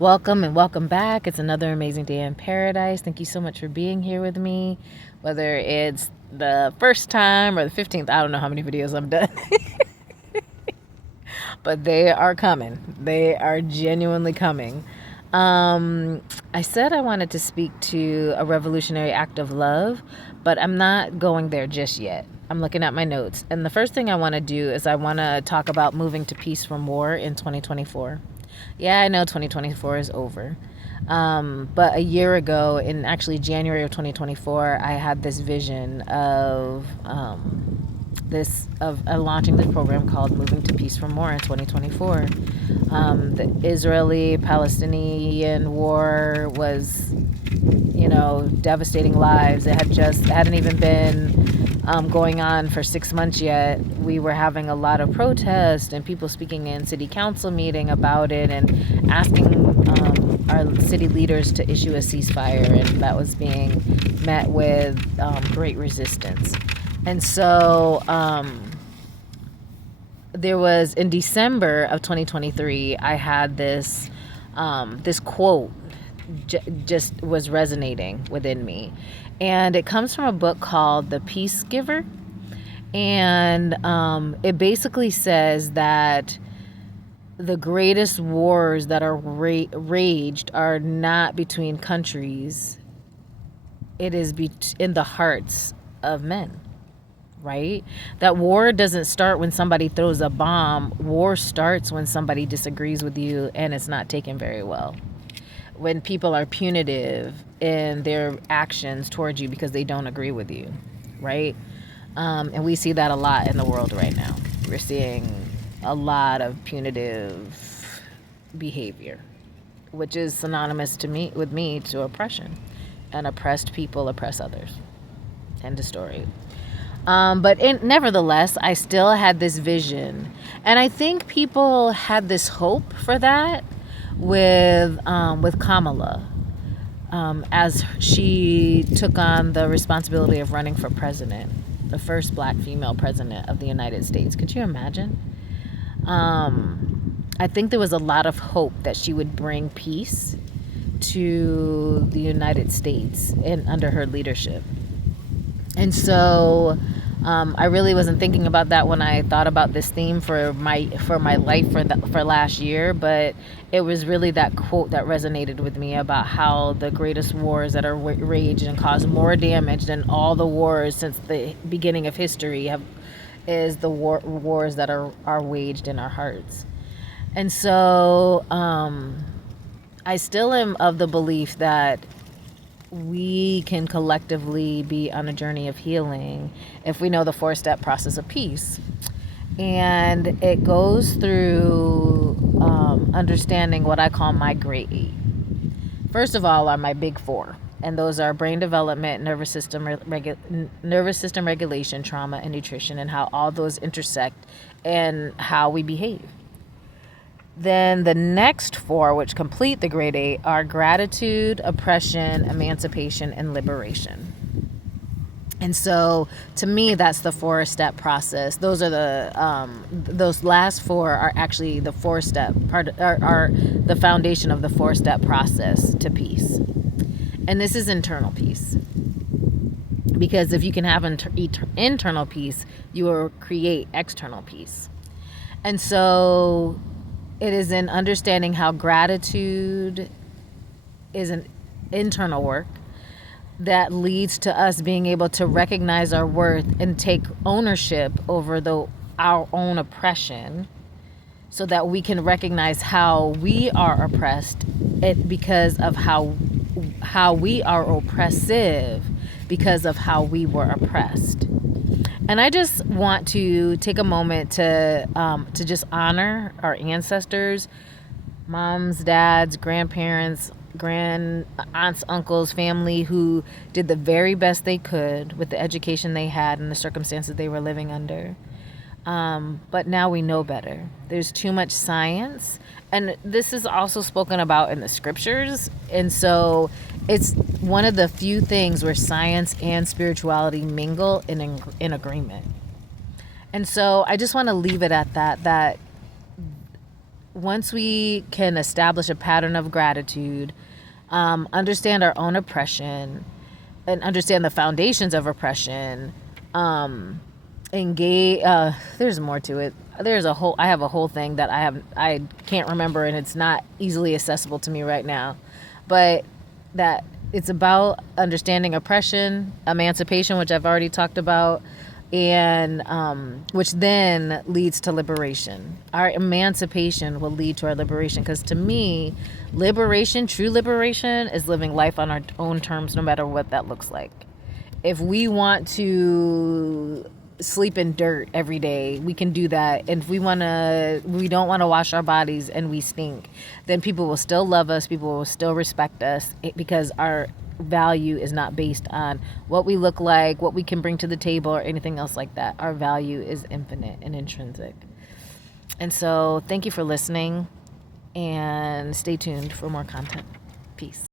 Welcome and welcome back. It's another amazing day in paradise. Thank you so much for being here with me. Whether it's the first time or the 15th, I don't know how many videos I've done, but they are coming. They are genuinely coming. I said I wanted to speak to a revolutionary act of love, but I'm not going there just yet. I'm looking at my notes. And the first thing I want to do is I want to talk about moving to peace from war in 2024. Yeah, I know 2024 is over. But a year ago, in actually January of 2024, I had this vision of launching this program called Moving to Peace from War in 2024. The Israeli-Palestinian war was, devastating lives. It hadn't even been going on for 6 months yet. We were having a lot of protest and people speaking in city council meeting about it and asking our city leaders to issue a ceasefire, and that was being met with great resistance. And so there was, in December of 2023, I had this quote just was resonating within me. And it comes from a book called The Peace Giver. And it basically says that the greatest wars that are raged are not between countries. It is in the hearts of men, right? That war doesn't start when somebody throws a bomb. War starts when somebody disagrees with you and it's not taken very well. When people are punitive in their actions towards you because they don't agree with you, right? And we see that a lot in the world right now. We're seeing a lot of punitive behavior, which is synonymous with me to oppression. And oppressed people oppress others. End of story. But nevertheless, I still had this vision. And I think people had this hope for that with Kamala, as she took on the responsibility of running for president, the first black female president of the United States. Could you imagine? I think there was a lot of hope that she would bring peace to the United States under her leadership. And so I really wasn't thinking about that when I thought about this theme for my life for last year, but it was really that quote that resonated with me about how the greatest wars that are raged and cause more damage than all the wars since the beginning of history is the wars that are waged in our hearts. And so I still am of the belief that we can collectively be on a journey of healing if we know the 4-step process of peace. And it goes through understanding what I call my great 8. First of all are my big 4. And those are brain development, nervous system regulation, trauma, and nutrition, and how all those intersect and how we behave. Then the next 4, which complete the grade 8, are gratitude, oppression, emancipation, and liberation. And so, to me, that's the 4-step process. Those are those last 4 are actually the 4-step part, are the foundation of the 4-step process to peace. And this is internal peace. Because if you can have internal peace, you will create external peace. And so it is in understanding how gratitude is an internal work that leads to us being able to recognize our worth and take ownership over our own oppression, so that we can recognize how we are oppressed because of how we are oppressive because of how we were oppressed. And I just want to take a moment to just honor our ancestors, moms, dads, grandparents, grand aunts, uncles, family who did the very best they could with the education they had and the circumstances they were living under. But now we know better. There's too much science, and this is also spoken about in the scriptures. And so it's one of the few things where science and spirituality mingle in agreement. And so I just want to leave it at that once we can establish a pattern of gratitude, understand our own oppression, and understand the foundations of oppression, engage. There's more to it. I have a whole thing that I can't remember, and it's not easily accessible to me right now, but that it's about understanding oppression, emancipation, which I've already talked about, and which then leads to liberation. Our emancipation will lead to our liberation, because to me, true liberation, is living life on our own terms, no matter what that looks like. If we want to sleep in dirt every day, we can do that. And if we don't want to wash our bodies and we stink, then people will still love us, people will still respect us, because our value is not based on what we look like, what we can bring to the table, or anything else like that. Our value is infinite and intrinsic. And so thank you for listening, and stay tuned for more content. Peace.